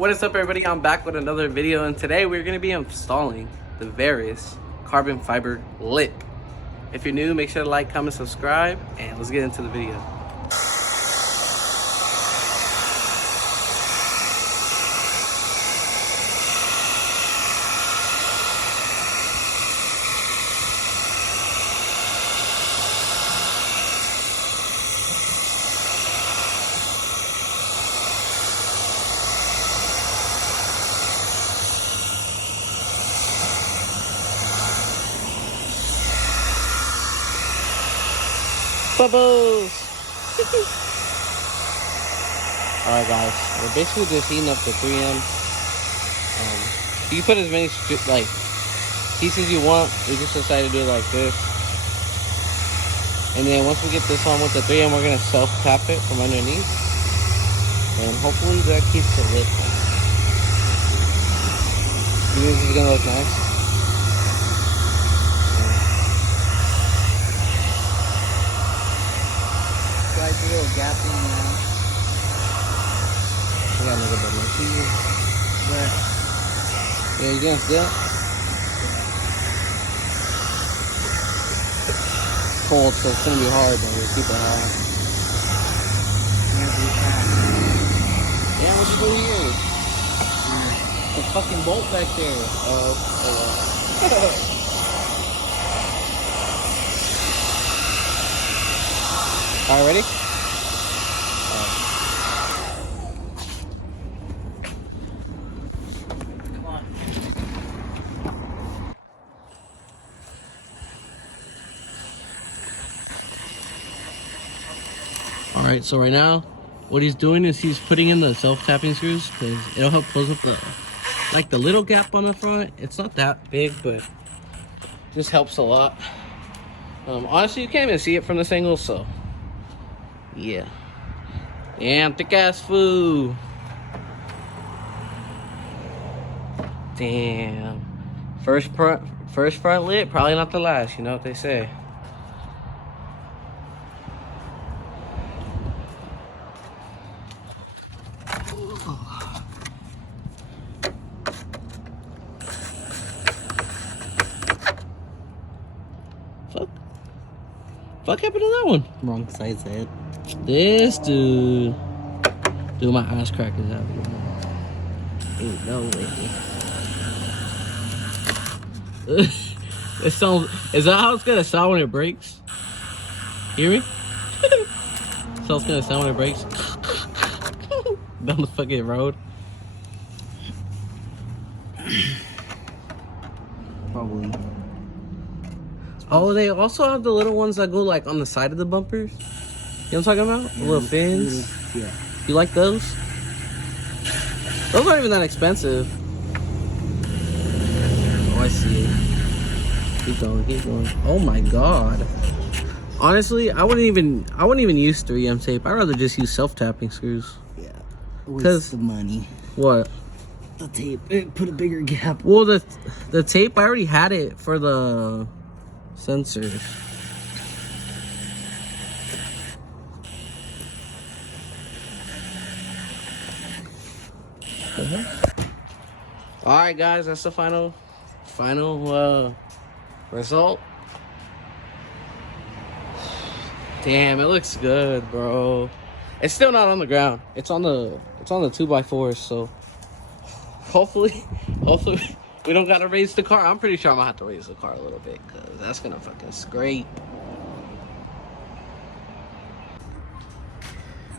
What is up, everybody? I'm back with another video, and today we're going to be installing the Varis carbon fiber lip. If you're new, make sure to like, comment, subscribe, and let's get into the video. Bubbles! Alright guys, we're basically just heating up the 3M. You can put as many pieces you want. We just decided to do it like this. And then once we get this on with the 3M, we're going to self-tap it from underneath. And hopefully that keeps the lip on. You think this is going to look nice? A little gap in now. I got another button here. Where? Yeah, you gonna see it? It's cold, so it's gonna be hard, but we'll keep it hot. Damn, what'd you do here? The fucking bolt back there. Oh well. Alright, ready? Come on. Alright, so right now, what he's doing is he's putting in the self-tapping screws because it'll help close up the little gap on the front. It's not that big, but just helps a lot. Honestly, you can't even see it from this angle, so yeah. Damn, thick ass food. Damn. First front lip, probably not the last, you know what they say. Fuck happened to that one? Wrong side's head. This dude. Dude, my ass crack is out here. Ain't no way. It sounds. Is that how it's gonna sound when it breaks? Hear me? So it's gonna sound when it breaks. Down the fucking road. Probably. Oh, they also have the little ones that go like on the side of the bumpers. You know what I'm talking about? The little fins. Yeah. You like those? Those aren't even that expensive. Oh, I see it. Keep going, keep going. Oh my god. Honestly, I wouldn't even use 3M tape. I'd rather just use self-tapping screws. Yeah. Where's the money? What? The tape. It put a bigger gap. Well, the tape, I already had it for the sensors. All right, guys, that's the final result. Damn, it looks good, bro. It's still not on the ground. It's on the 2x4s. So hopefully we don't gotta raise the car. I'm pretty sure I'm gonna have to raise the car a little bit because that's gonna fucking scrape.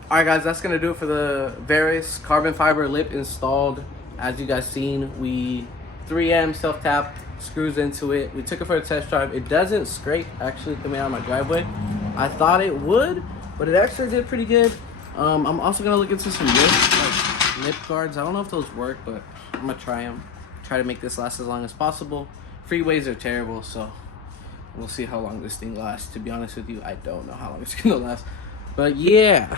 All right, guys, that's gonna do it for the Varis carbon fiber lip installed. As you guys seen, we 3M self-tap screws into it. We took it for a test drive. It doesn't scrape actually coming out of my driveway. I thought it would, but it actually did pretty good. I'm also gonna look into some lip guards. I don't know if those work, but I'm gonna try them. Try to make this last as long as possible. Freeways are terrible, so we'll see how long this thing lasts. To be honest with you, I don't know how long it's gonna last. But yeah,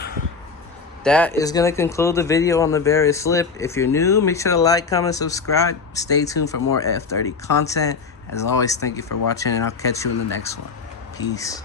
that is gonna conclude the video on the Varis lip. If you're new, make sure to like, comment, subscribe. Stay tuned for more F30 content. As always, thank you for watching, and I'll catch you in the next one. Peace.